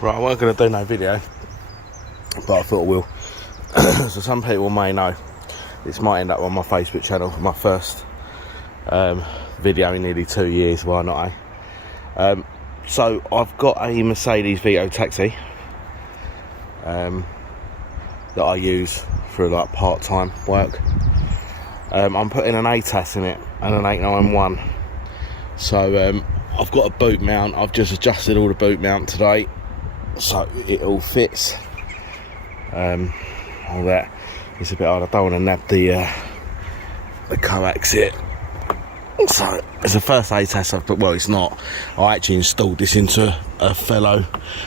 Right, I wasn't going to do no video, but I thought I will. So some people may know, this might end up on my Facebook channel, my first video in nearly 2 years, why not, eh? So I've got a Mercedes Vito taxi that I use for like part-time work. I'm putting an ATAS in it and an 891. So I've got a boot mount. I've just adjusted all the boot mount today, so it all fits. All that. It's a bit hard. I don't want to nab the coax here. So it's the first ATAS I've put. Well, it's not. I actually installed this into a fellow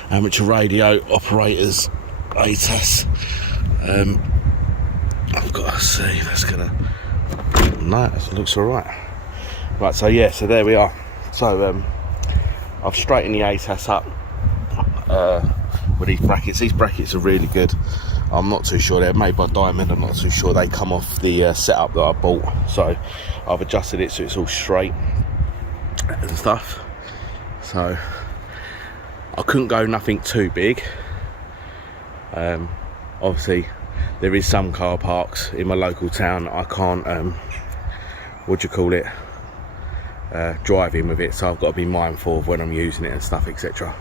amateur radio operator's ATAS. I've got to see. That's gonna. No, it looks all right. Right. So yeah. So there we are. So I've straightened the ATAS up with these brackets. These brackets are really good. I'm not too sure, they're made by Diamond. I'm not too sure they come off the setup that I bought. So I've adjusted it so it's all straight and stuff. So I couldn't go nothing too big. Obviously there is some car parks in my local town I can't drive in with it, so I've got to be mindful of when I'm using it and stuff, etc.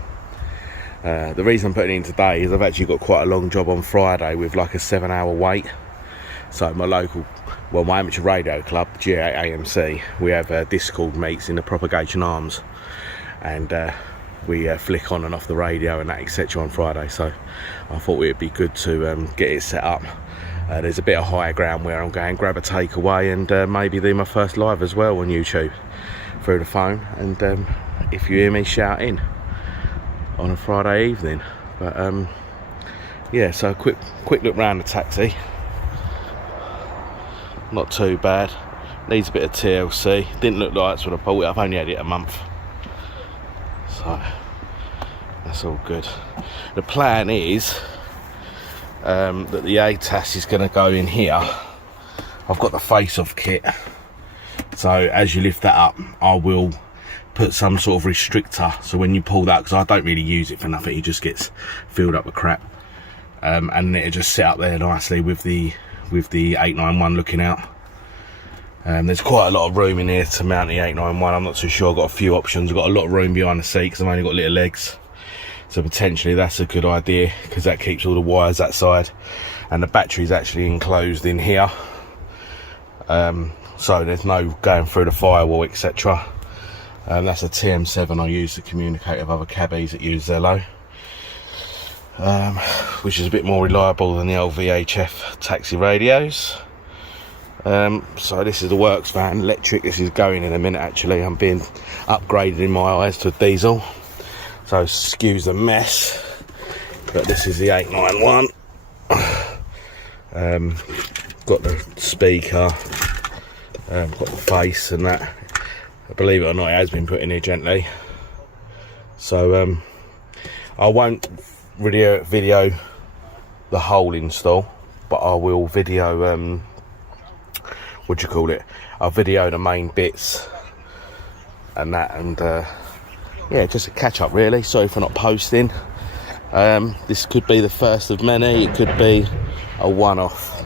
The reason I'm putting it in today is I've actually got quite a long job on Friday with like a 7-hour wait. So my local, well, my amateur radio club, G8AMC, we have Discord meets in the Propagation Arms, and we flick on and off the radio and that, etc. on Friday. So I thought it would be good to get it set up. There's a bit of higher ground where I'm going grab a takeaway and maybe do my first live as well on YouTube through the phone. And if you hear me shouting on a Friday evening. But yeah, so a quick look round the taxi. Not too bad. Needs a bit of TLC. Didn't look like it's when I bought it. I've only had it a month, so that's all good. The plan is that the ATAS is going to go in here. I've got the face-off kit, so as you lift that up I will put some sort of restrictor, so when you pull that, because I don't really use it for nothing, it just gets filled up with crap, and it'll just sit up there nicely with the 891 looking out. There's quite a lot of room in here to mount the 891. I'm not too sure. I've got a few options. I've got a lot of room behind the seat because I've only got little legs, so potentially that's a good idea because that keeps all the wires that side, and the battery's actually enclosed in here, so there's no going through the firewall, etc. That's a TM7 I use to communicate with other cabbies that use Zello, which is a bit more reliable than the old VHF taxi radios. So this is the works van, electric. This is going in a minute actually. I'm being upgraded in my eyes to a diesel, so excuse the mess, but this is the 891. Got the speaker, got the face and that. Believe it or not, it has been put in here gently. So I won't video the whole install, but I will video I'll video the main bits and that, and yeah, just a catch up really. Sorry for not posting. This could be the first of many, it could be a one-off.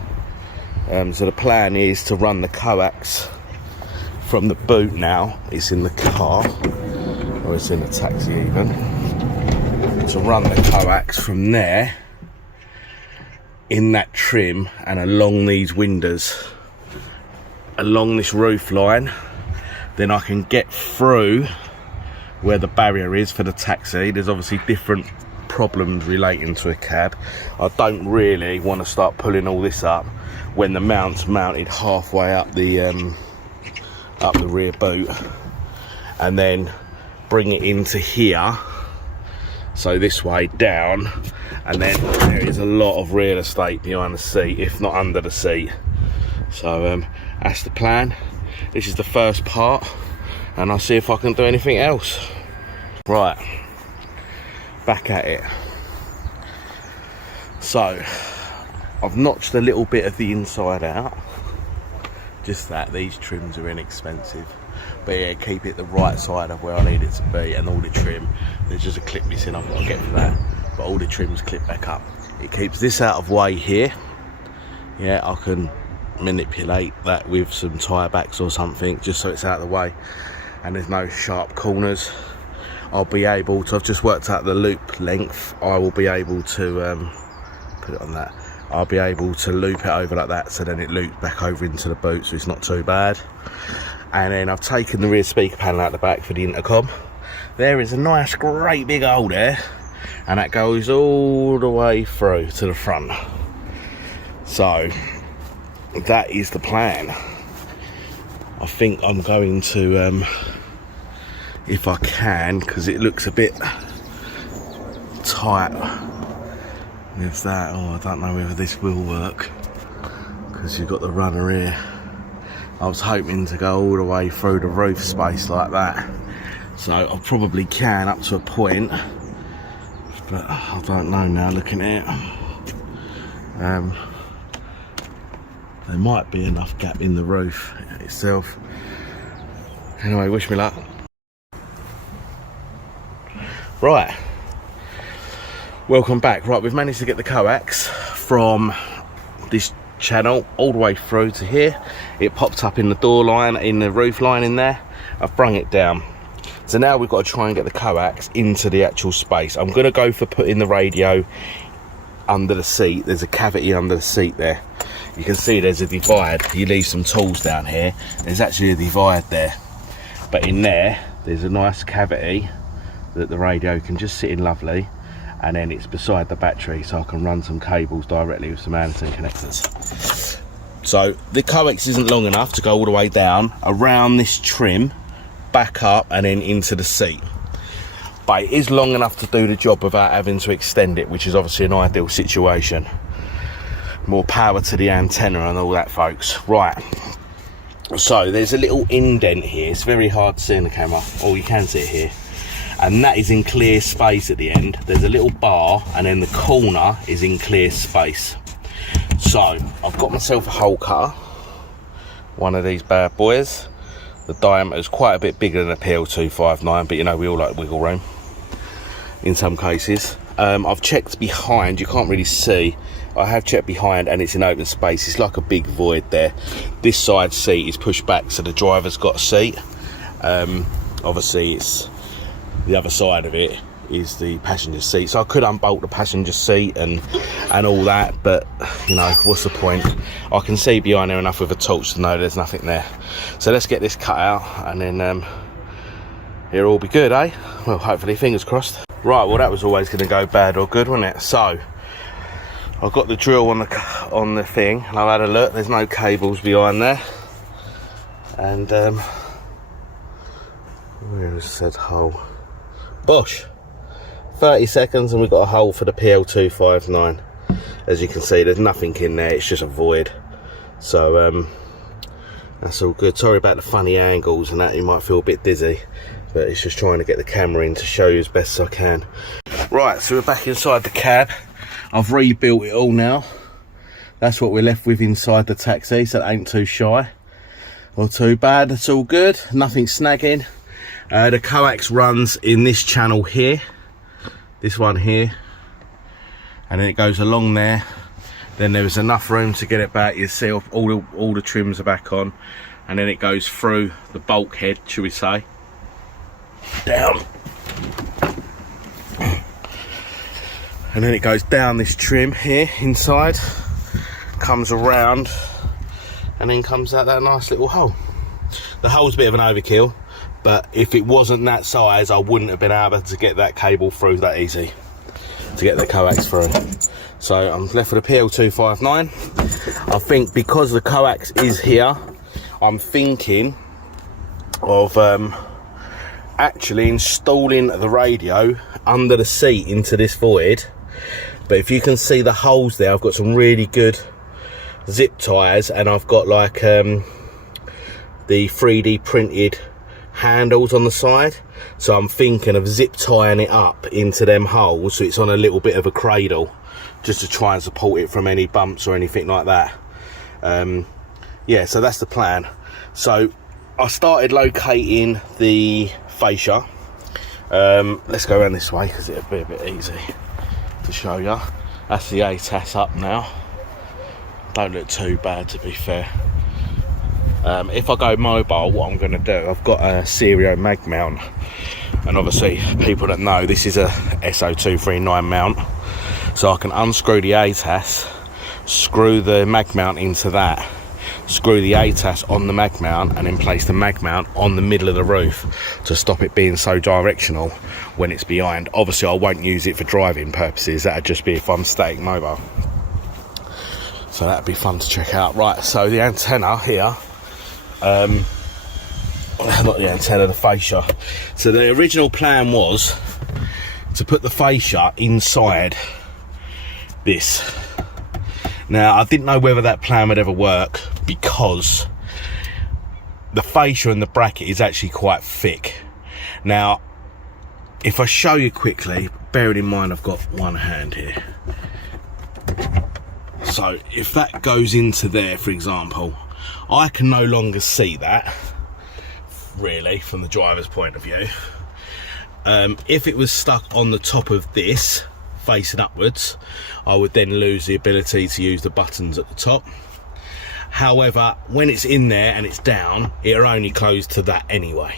So the plan is to run the coax from the boot. Now it's in the car, or it's in the taxi even, to run the coax from there in that trim and along these windows, along this roof line. Then I can get through where the barrier is for the taxi. There's obviously different problems relating to a cab. I don't really want to start pulling all this up when the mount's mounted halfway up the rear boot, and then bring it into here, so this way down, and then there is a lot of real estate behind the seat, if not under the seat. So that's the plan. This is the first part, and I'll see if I can do anything else. Right, back at it. So I've notched a little bit of the inside out, just that. These trims are inexpensive, but yeah, keep it the right side of where I need it to be, and all the trim, there's just a clip missing I've got to get for that. but all the trims clip back up. It keeps this out of way here. Yeah, I can manipulate that with some tyre backs or something, just so it's out of the way and there's no sharp corners. I'll be able to, I've just worked out the loop length, I will be able to put it on that, I'll be able to loop it over like that, so then it loops back over into the boot, so it's not too bad. And then I've taken the rear speaker panel out the back for the intercom. There is a nice great big hole there, and that goes all the way through to the front. So that is the plan. I think I'm going to, if I can, because it looks a bit tight with that. Oh, I don't know whether this will work, because you've got the runner here. I was hoping to go all the way through the roof space like that, so I probably can up to a point, but I don't know now looking at it. There might be enough gap in the roof itself. Anyway, wish me luck. Right, welcome back. Right, we've managed to get the coax from this channel all the way through to here. It popped up in the door line, in the roof line in there. I've brung it down. So now we've got to try and get the coax into the actual space. I'm going to go for putting the radio under the seat. There's a cavity under the seat there. You can see there's a divide. You leave some tools down here, there's actually a divide there, but in there there's a nice cavity that the radio can just sit in lovely, and then it's beside the battery, so I can run some cables directly with some Anderson connectors. So the coax isn't long enough to go all the way down around this trim, back up and then into the seat, but it is long enough to do the job without having to extend it, which is obviously an ideal situation. More power to the antenna and all that, folks. Right, so there's a little indent here. It's very hard to see in the camera. Oh, you can see it here, and that is in clear space at the end. There's a little bar, and then the corner is in clear space. So I've got myself a hole cutter, one of these bad boys. The diameter is quite a bit bigger than a PL259, but you know, we all like wiggle room in some cases. I've checked behind, you can't really see. I have checked behind, and it's in open space. It's like a big void there. This side seat is pushed back, so the driver's got a seat. Obviously it's the other side of it is the passenger seat, so I could unbolt the passenger seat and all that, but you know, what's the point? I can see behind there enough with a torch to know there's nothing there. So let's get this cut out, and then it'll all be good, eh? Well, hopefully, fingers crossed. Right, well, that was always going to go bad or good, wasn't it? So I've got the drill on the thing, and I've had a look. There's no cables behind there, and where is said hole? Bosh, 30 seconds, and we've got a hole for the PL259. As you can see, there's nothing in there. It's just a void. So that's all good. Sorry about the funny angles and that. You might feel a bit dizzy, but it's just trying to get the camera in to show you as best as I can. Right, so we're back inside the cab. I've rebuilt it all now. That's what we're left with inside the taxi, so it ain't too shy or too bad. It's all good, nothing snagging. The coax runs in this channel here, this one here, and then it goes along there. Then there is enough room to get it back. You see all the trims are back on, and then it goes through the bulkhead, should we say, down, and then it goes down this trim here inside, comes around, and then comes out that nice little hole. The hole's a bit of an overkill, but if it wasn't that size, I wouldn't have been able to get that cable through that easy, to get the coax through. So I'm left with a PL259. I think because the coax is here, I'm thinking of actually installing the radio under the seat into this void. But if you can see the holes there, I've got some really good zip ties, and I've got like the 3D printed handles on the side. So I'm thinking of zip tying it up into them holes, so it's on a little bit of a cradle, just to try and support it from any bumps or anything like that. Yeah, so that's the plan. So I started locating the fascia. Let's go around this way because it'll be a bit easy. to show you. That's the ATAS up now. Don't look too bad, to be fair. If I go mobile, what I'm going to do, I've got a Serio mag mount, and obviously people that know this is a SO239 mount, so I can unscrew the ATAS, screw the mag mount into that, screw the ATAS on the mag mount, and then place the mag mount on the middle of the roof to stop it being so directional when it's behind. Obviously I won't use it for driving purposes, that'd just be if I'm static mobile, so that'd be fun to check out. Right, so the antenna here, not the antenna, the fascia. So the original plan was to put the fascia inside this. Now I didn't know whether that plan would ever work, because the fascia and the bracket is actually quite thick. Now if I show you quickly, bearing in mind I've got one hand here, so if that goes into there, for example, I can no longer see that, really, from the driver's point of view. If it was stuck on the top of this, facing upwards, I would then lose the ability to use the buttons at the top. However, when it's in there and it's down, it'll only close to that anyway.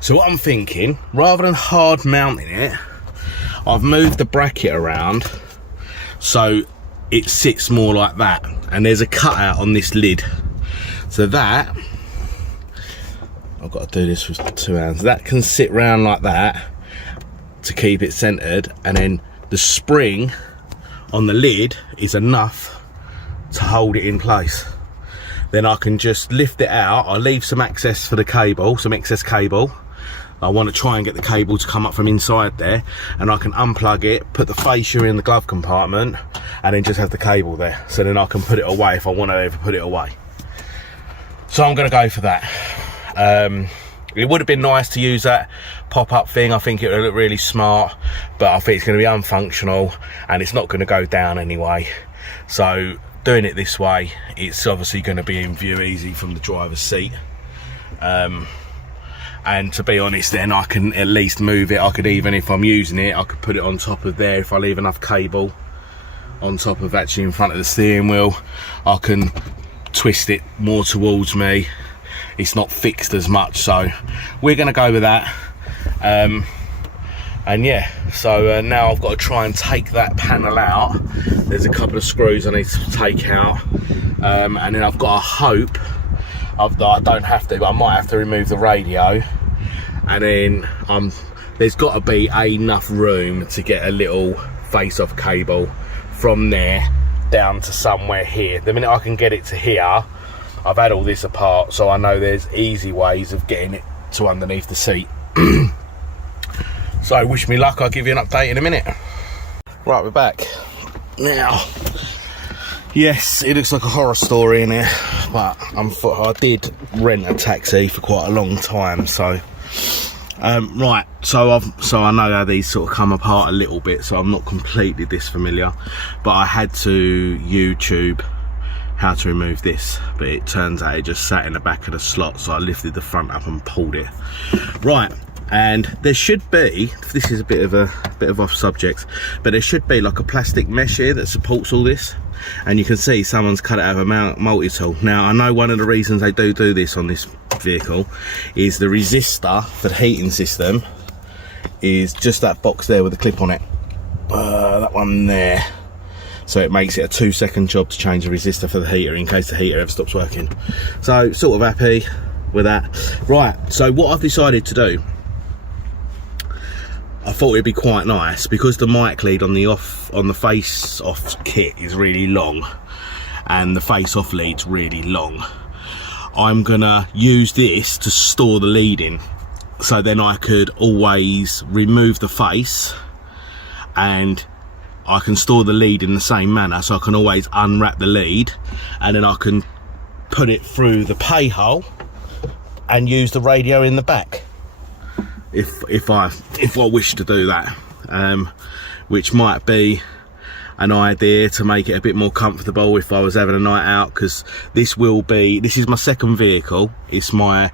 So what I'm thinking, rather than hard mounting it, I've moved the bracket around so it sits more like that, and there's a cutout on this lid. So that, I've got to do this with 2 hands, that can sit round like that to keep it centered, and then the spring on the lid is enough to hold it in place. Then I can just lift it out. I leave some access for the cable, some excess cable. I want to try and get the cable to come up from inside there, and I can unplug it, put the fascia in the glove compartment, and then just have the cable there. So then I can put it away if I want to ever put it away. So I'm going to go for that. It would have been nice to use that pop-up thing. I think it would look really smart, but I think it's going to be unfunctional and it's not going to go down anyway. So doing it this way, it's obviously going to be in view easy from the driver's seat. And to be honest, then I can at least move it. I could, even if I'm using it, I could put it on top of there if I leave enough cable on top of actually in front of the steering wheel. I can twist it more towards me. It's not fixed as much, so we're going to go with that. And yeah, so now I've got to try and take that panel out. There's a couple of screws I need to take out, and then I've got to hope I don't have to, but I might have to remove the radio, and then there's got to be enough room to get a little face-off cable from there down to somewhere here. The minute I can get it to here, I've had all this apart, so I know there's easy ways of getting it to underneath the seat. So wish me luck, I'll give you an update in a minute. Right, we're back. Now, yes, it looks like a horror story in here, but I did rent a taxi for quite a long time, so right, so I know how these sort of come apart a little bit, so I'm not completely this familiar, but I had to YouTube how to remove this, but it turns out it just sat in the back of the slot, so I lifted the front up and pulled it. Right, and there should be, this is a bit of off subject, but there should be like a plastic mesh here that supports all this, and you can see someone's cut it out of a multi-tool. Now I know one of the reasons they do this on this vehicle is the resistor for the heating system is just that box there with the clip on it, that one there. So it makes it a 2-second job to change the resistor for the heater in case the heater ever stops working. So sort of happy with that. Right, so what I've decided to do, I thought it'd be quite nice, because the mic lead on the face off kit is really long and the face off lead's really long. I'm gonna use this to store the lead in, so then I could always remove the face and I can store the lead in the same manner, so I can always unwrap the lead and then I can put it through the pay hole and use the radio in the back if I wish to do that, which might be an idea to make it a bit more comfortable if I was having a night out, because this is my second vehicle. It's my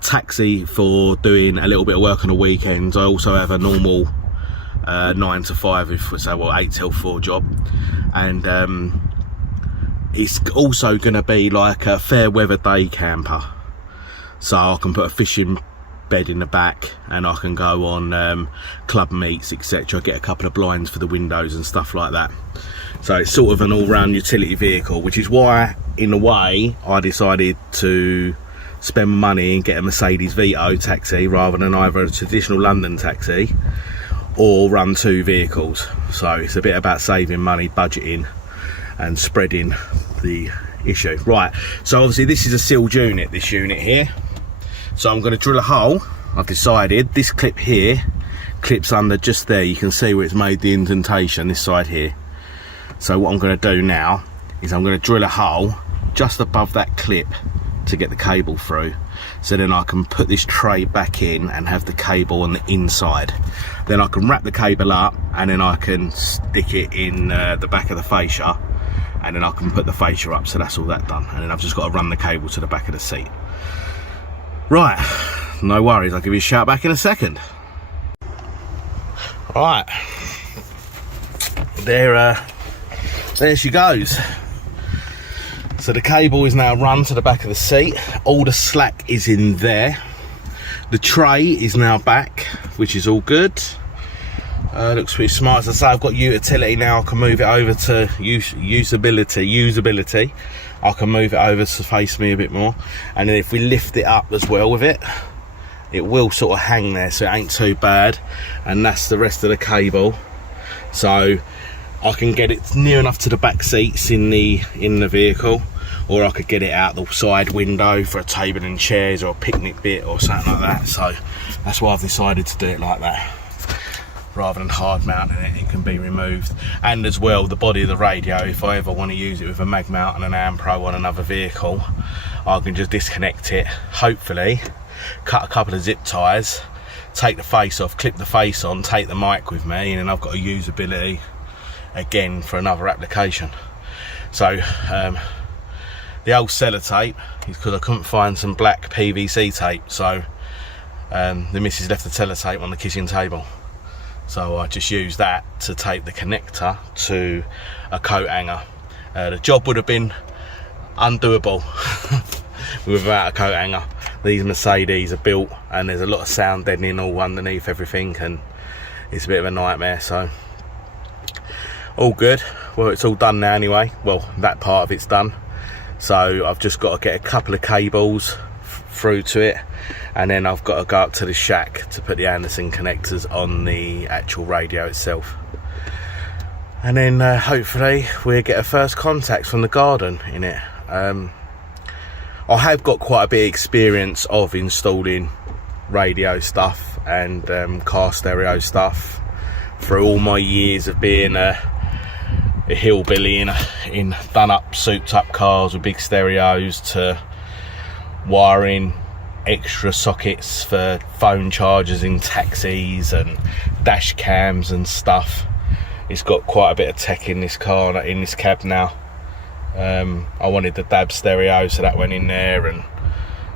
taxi for doing a little bit of work on the weekends. I also have a normal 9 to 5, if we say, well, 8 till 4 job. And it's also going to be like a fair weather day camper, so I can put a fishing bed in the back, and I can go on club meets, etc. Get a couple of blinds for the windows and stuff like that. So it's sort of an all-round utility vehicle, which is why, in a way, I decided to spend money and get a Mercedes Vito taxi rather than either a traditional London taxi or run 2 vehicles. So it's a bit about saving money, budgeting and spreading the issue. Right, so obviously this is a sealed unit, this unit here. So I'm going to drill a hole. I've decided this clip here clips under just there. You can see where it's made the indentation, this side here. So what I'm going to do now is I'm going to drill a hole just above that clip to get the cable through, so then I can put this tray back in and have the cable on the inside. Then I can wrap the cable up, and then I can stick it in the back of the fascia, and then I can put the fascia up. So that's all that done, and then I've just got to run the cable to the back of the seat. Right, no worries, I'll give you a shout back in a second. Right, there she goes. So the cable is now run to the back of the seat. All the slack is in there. The tray is now back, which is all good. Looks pretty smart. As I say, I've got utility now. I can move it over to usability. I can move it over to face me a bit more. And then if we lift it up as well with it, it will sort of hang there, so it ain't too bad. And that's the rest of the cable. So I can get it near enough to the back seats in the vehicle, or I could get it out the side window for a table and chairs or a picnic bit or something like that. So that's why I've decided to do it like that, rather than hard mounting it. It can be removed. And as well, the body of the radio, if I ever want to use it with a mag mount and an Ampro on another vehicle, I can just disconnect it, hopefully cut a couple of zip ties, take the face off, clip the face on, take the mic with me, and then I've got a usability again for another application. So the old sellotape is because I couldn't find some black PVC tape, so the missus left the sellotape on the kitchen table, so I just used that to tape the connector to a coat hanger. The job would have been undoable without a coat hanger. These Mercedes are built, and there's a lot of sound deadening all underneath everything, and it's a bit of a nightmare. So all good. Well, it's all done now anyway. Well, that part of it's done. So I've just got to get a couple of cables through to it, and then I've got to go up to the shack to put the Anderson connectors on the actual radio itself. And then hopefully we'll get a first contact from the garden in it. I have got quite a bit of experience of installing radio stuff and car stereo stuff through all my years of being a hillbilly in done up, souped up cars with big stereos, to wiring extra sockets for phone chargers in taxis and dash cams and stuff. It's got quite a bit of tech in this car, in this cab now. I wanted the DAB stereo, so that went in there, and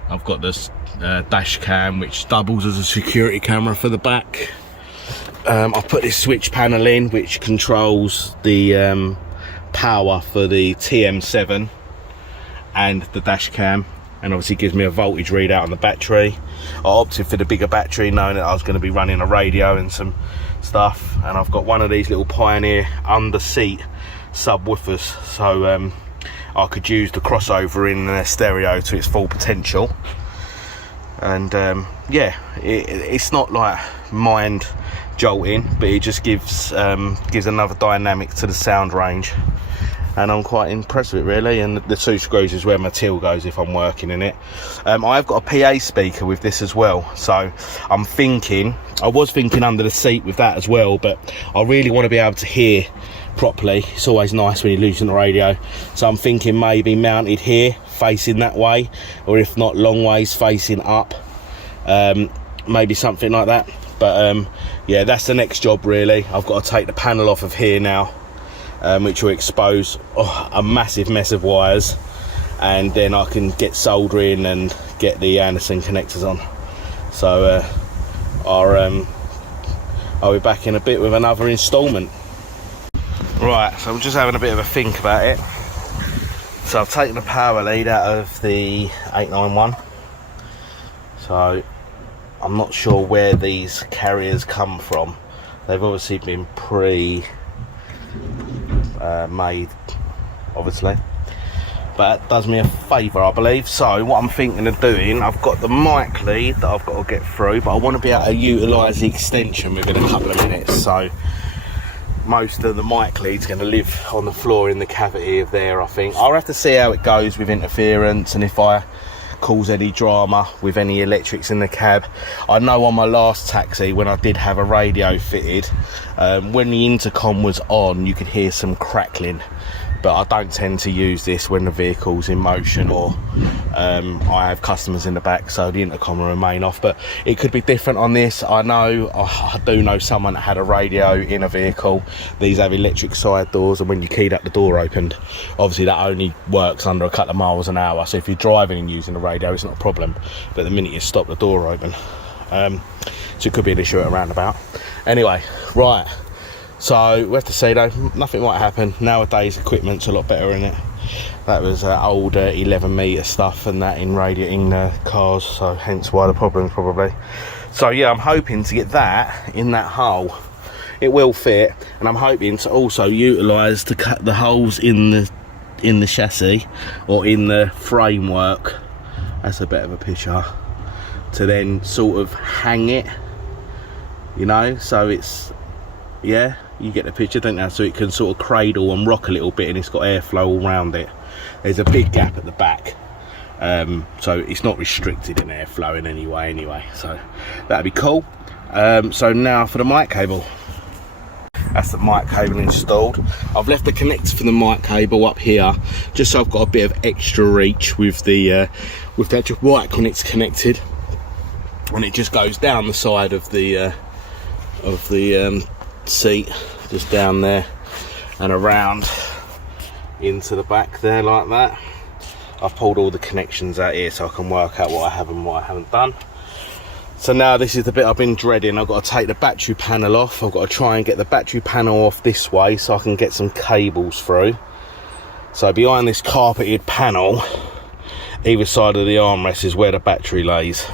I've got this dash cam which doubles as a security camera for the back. I've put this switch panel in which controls the power for the TM7 and the dash cam, and obviously gives me a voltage readout on the battery. I opted for the bigger battery, knowing that I was going to be running a radio and some stuff. And I've got one of these little Pioneer under seat subwoofers, so I could use the crossover in the stereo to its full potential. And yeah, it's not like mind jolting, but it just gives another dynamic to the sound range, and I'm quite impressed with it really. And the 2 screws is where my till goes if I'm working in it. I've got a PA speaker with this as well, so I was thinking under the seat with that as well, but I really want to be able to hear properly. It's always nice when you're losing the radio, so I'm thinking maybe mounted here facing that way, or if not, long ways facing up, maybe something like that. But yeah, that's the next job really. I've got to take the panel off of here now, which will expose a massive mess of wires, and then I can get soldering and get the Anderson connectors on. So our I'll be back in a bit with another instalment. Right, so I'm just having a bit of a think about it. So I've taken the power lead out of the 891. So I'm not sure where these carriers come from. They've obviously been made, obviously. But that does me a favour, I believe. So what I'm thinking of doing, I've got the mic lead that I've got to get through, but I want to be able to utilise the extension within a couple of minutes. So most of the mic lead's going to live on the floor in the cavity of there, I think. I'll have to see how it goes with interference and if I cause any drama with any electrics in the cab. I know on my last taxi, when I did have a radio fitted, when the intercom was on, you could hear some crackling. But I don't tend to use this when the vehicle's in motion, or I have customers in the back, so the intercom will remain off. But it could be different on this. I do know someone that had a radio in a vehicle. These have electric side doors, and when you keyed up, the door opened. Obviously that only works under a couple of miles an hour, so if you're driving and using the radio, it's not a problem. But the minute you stop, the door open. So it could be an issue at a roundabout. Anyway, right. So we have to see though, nothing might happen. Nowadays equipment's a lot better in it. That was old 11 metre stuff and that in cars, so hence why the problem probably. So yeah, I'm hoping to get that in that hole. It will fit, and I'm hoping to also utilise to cut the holes in the chassis or in the framework. That's a bit of a picture. To then sort of hang it, you know, so it's, yeah, you get the picture, don't you? So it can sort of cradle and rock a little bit, and it's got airflow all around it. There's a big gap at the back, so it's not restricted in airflow in any way anyway, so that'd be cool. So now for the mic cable. That's the mic cable installed. I've left the connector for the mic cable up here, just so I've got a bit of extra reach with the actual mic when it's connected, and it just goes down the side of the seat, just down there and around into the back there like that. I've pulled all the connections out here so I can work out what I have and what I haven't done. So now this is the bit I've been dreading. I've got to take the battery panel off. I've got to try and get the battery panel off this way so I can get some cables through. So behind this carpeted panel, either side of the armrest is where the battery lays.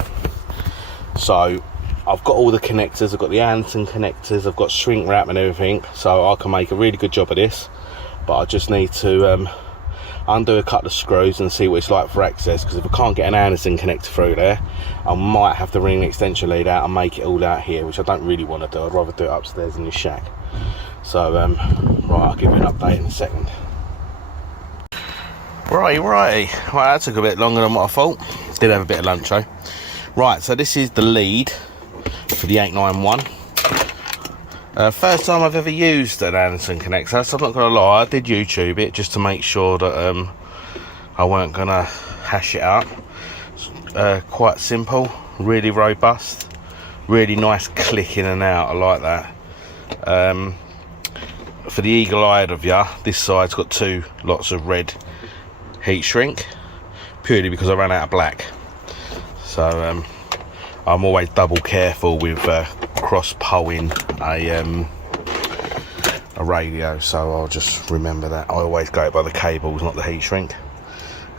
So I've got all the connectors. I've got the Anderson connectors. I've got shrink wrap and everything, so I can make a really good job of this. But I just need to undo a couple of screws and see what it's like for access, because if I can't get an Anderson connector through there, I might have to ring the extension lead out and make it all out here, which I don't really want to do. I'd rather do it upstairs in the shack. So right, I'll give you an update in a second. Right, that took a bit longer than what I thought. Did have a bit of lunch though. Right, so this is the lead for the 891. First time I've ever used an Anderson connector, so I'm not going to lie, I did YouTube it just to make sure that I weren't going to hash it up. Quite simple, really robust, really nice click in and out, I like that. For the eagle-eyed of ya, this side's got two lots of red heat shrink, purely because I ran out of black. So I'm always double careful with cross-polling a radio, so I'll just remember that. I always go by the cables, not the heat shrink.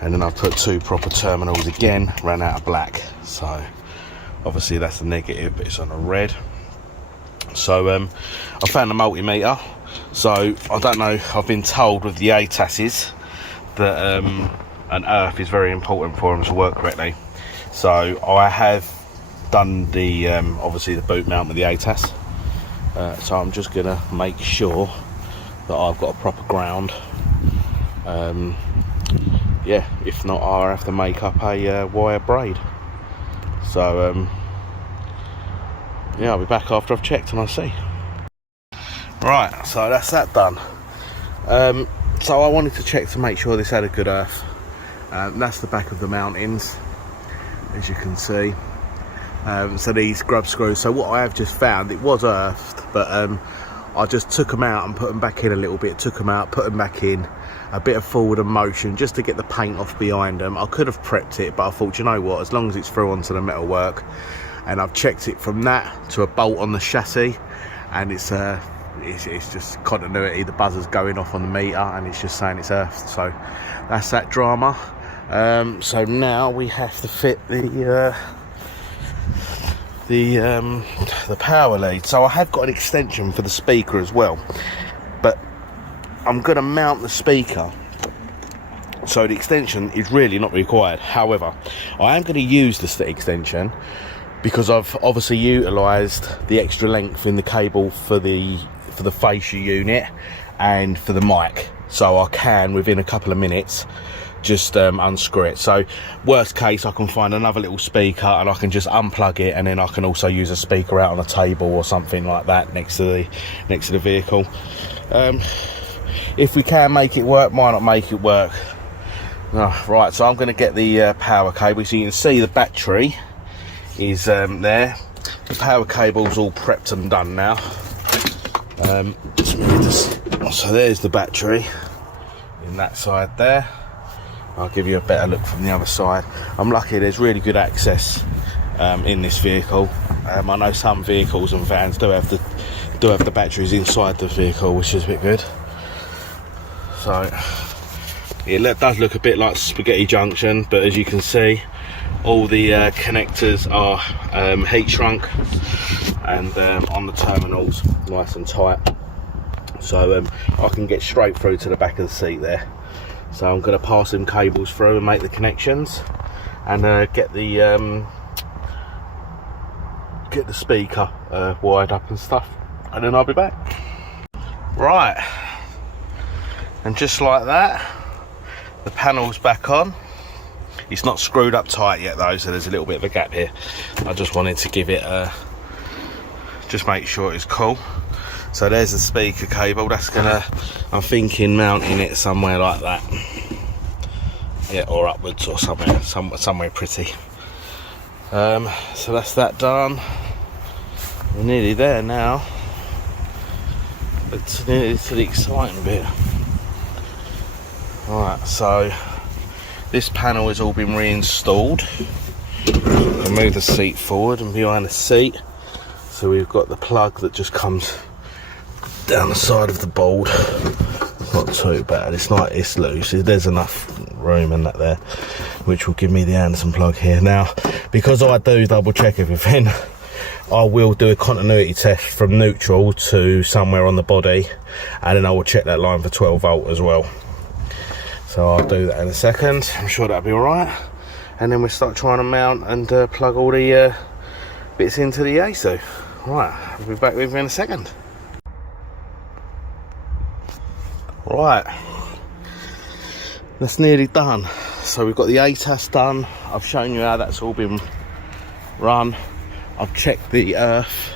And then I've put two proper terminals again, ran out of black. So obviously that's the negative, but it's on a red. So I found the multimeter. So I don't know, I've been told with the ATASs that an earth is very important for them to work correctly. So I have done the obviously the boot mount with the ATAS. So I'm just gonna make sure that I've got a proper ground. Yeah, if not, I'll have to make up a wire braid. So yeah, I'll be back after I've checked and I'll see. Right, so that's that done. So I wanted to check to make sure this had a good earth. That's the back of the mountings, as you can see. So these grub screws, so what I have just found, it was earthed, but I just took them out and put them back in a little bit, took them out, put them back in, a bit of forward and motion just to get the paint off behind them. I could have prepped it, but I thought, you know what, as long as it's through onto the metal work. And I've checked it from that to a bolt on the chassis, and it's just continuity. The buzzer's going off on the meter and it's just saying it's earthed. So that's that drama. So now we have to fit the power lead. So I have got an extension for the speaker as well, but I'm going to mount the speaker, so the extension is really not required. However, I am going to use this extension because I've obviously utilised the extra length in the cable for the fascia unit and for the mic, so I can within a couple of minutes just unscrew it. So worst case, I can find another little speaker and I can just unplug it, and then I can also use a speaker out on a table or something like that next to the vehicle. If we can make it work, why not make it work? Right, so I'm going to get the power cable. So you can see the battery is there. The power cable's all prepped and done now. So there's the battery in that side there. I'll give you a better look from the other side. I'm lucky there's really good access in this vehicle. I know some vehicles and vans do have the batteries inside the vehicle, which is a bit good. So it does look a bit like spaghetti junction, but as you can see, all the connectors are heat shrunk, and on the terminals nice and tight, so I can get straight through to the back of the seat there. So I'm going to pass them cables through and make the connections, and get the speaker wired up and stuff, and then I'll be back. Right, and just like that, the panel's back on. It's not screwed up tight yet though, so there's a little bit of a gap here. I just wanted to give it just make sure it's cool. So there's the speaker cable. That's gonna, I'm thinking mounting it somewhere like that, yeah, or upwards or somewhere pretty. So that's that done. We're nearly there now. It's nearly to the exciting bit. Alright, so this panel has all been reinstalled. I'll move the seat forward and behind the seat. So we've got the plug that just comes down the side of the board. It's not too bad, it's loose, there's enough room and that there, which will give me the Anderson plug here. Now, because I do double check everything, I will do a continuity test from neutral to somewhere on the body, and then I will check that line for 12 volt as well. So I'll do that in a second. I'm sure that'll be alright, and then we'll start trying to mount and plug all the bits into the AC. Right, I'll be back with you in a second. Right, that's nearly done. So we've got the ATAS done. I've shown you how that's all been run. I've checked the earth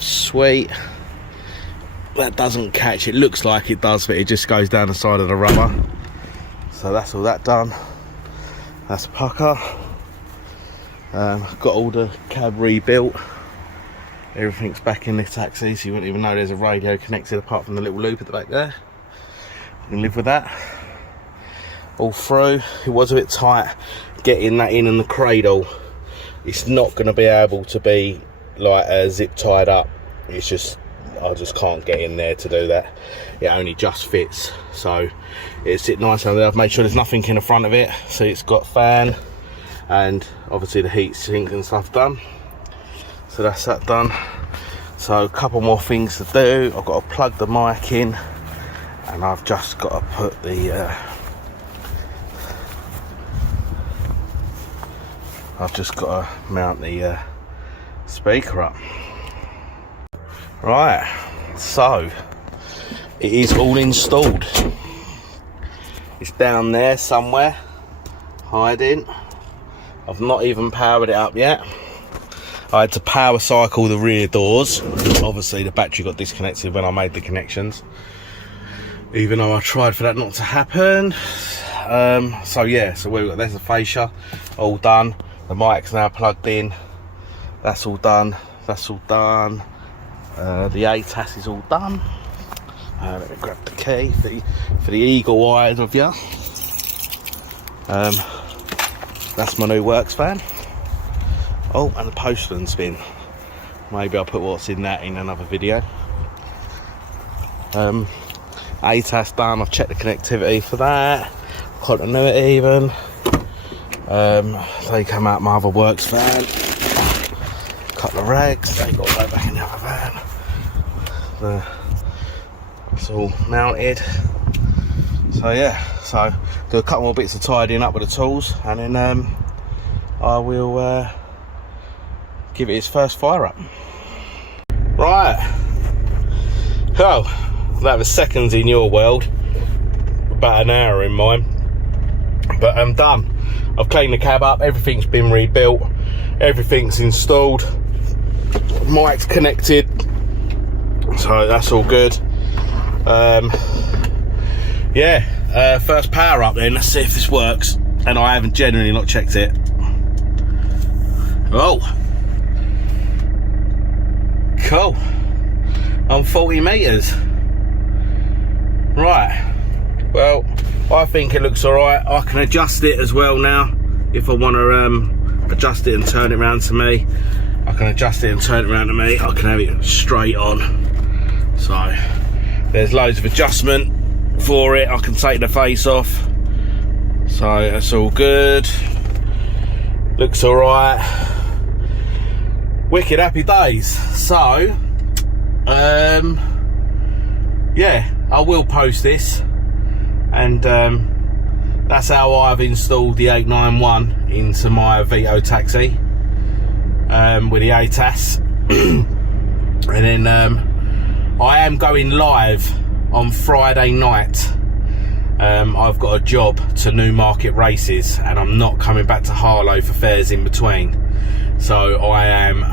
sweet. That doesn't catch, it looks like it does, but it just goes down the side of the rubber. So that's all that done. That's pucker. I've got all the cab rebuilt. Everything's back in the taxi, so you wouldn't even know there's a radio connected apart from the little loop at the back there. You can live with that. All through. It was a bit tight getting that in the cradle. It's not going to be able to be like zip tied up. It's just, I just can't get in there to do that. It only just fits. So it's nice under there. I've made sure there's nothing in the front of it. So it's got fan and obviously the heat sink and stuff done. So that's that done. So a couple more things to do. I've got to plug the mic in, and I've just got to put the I've just got to mount the speaker up. Right, so it is all installed. It's down there somewhere, hiding. I've not even powered it up yet. I had to power cycle the rear doors. Obviously the battery got disconnected when I made the connections, even though I tried for that not to happen. So yeah, so we've got, there's the fascia all done. The mic's now plugged in. That's all done. That's all done. The ATAS is all done. Let me grab the key for the eagle eyes of you. That's my new works van. Oh, and the postman's been maybe I'll put what's in that in another video. ATAS done, I've checked the connectivity for that, continuity even. They come out my other works van, couple of rags, they got to go back in the other van. It's all mounted. So yeah, so do a couple more bits of tidying up with the tools, and then I will give it its first fire up. Right, so that was seconds in your world, about an hour in mine, but I'm done. I've cleaned the cab up, everything's been rebuilt, everything's installed, mic's connected, so that's all good. Yeah, first power up then, let's see if this works. And I haven't genuinely not checked it. Oh, cool. On 40 meters. Right, well, I think it looks all right. I can adjust it as well now. If I want to adjust it and turn it around to me, I can adjust it and turn it around to me. I can have it straight on. So there's loads of adjustment for it. I can take the face off, so that's all good. Looks all right. Wicked happy days. So yeah, I will post this, and that's how I've installed the 891 into my Vito taxi with the ATAS. And then I am going live on Friday night. I've got a job to Newmarket races, and I'm not coming back to Harlow for fairs in between. So I am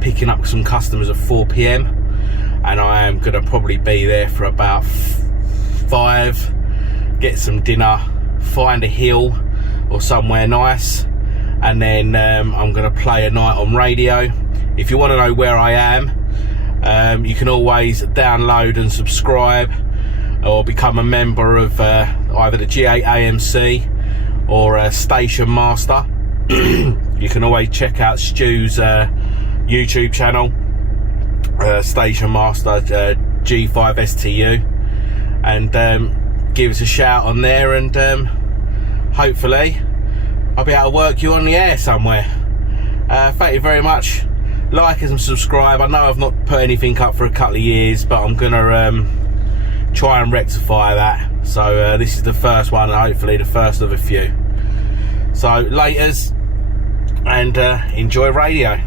picking up some customers at 4 PM, and I am going to probably be there for about 5, get some dinner, find a hill or somewhere nice, and then I'm going to play a night on radio. If you want to know where I am, you can always download and subscribe or become a member of either the G8 AMC or Station Master. You can always check out Stu's YouTube channel, Station Master G5 STU, and give us a shout on there, and hopefully I'll be able to work you on the air somewhere. Thank you very much. Like and subscribe. I know I've not put anything up for a couple of years, but I'm gonna try and rectify that. So this is the first one, and hopefully the first of a few. So laters, and enjoy radio.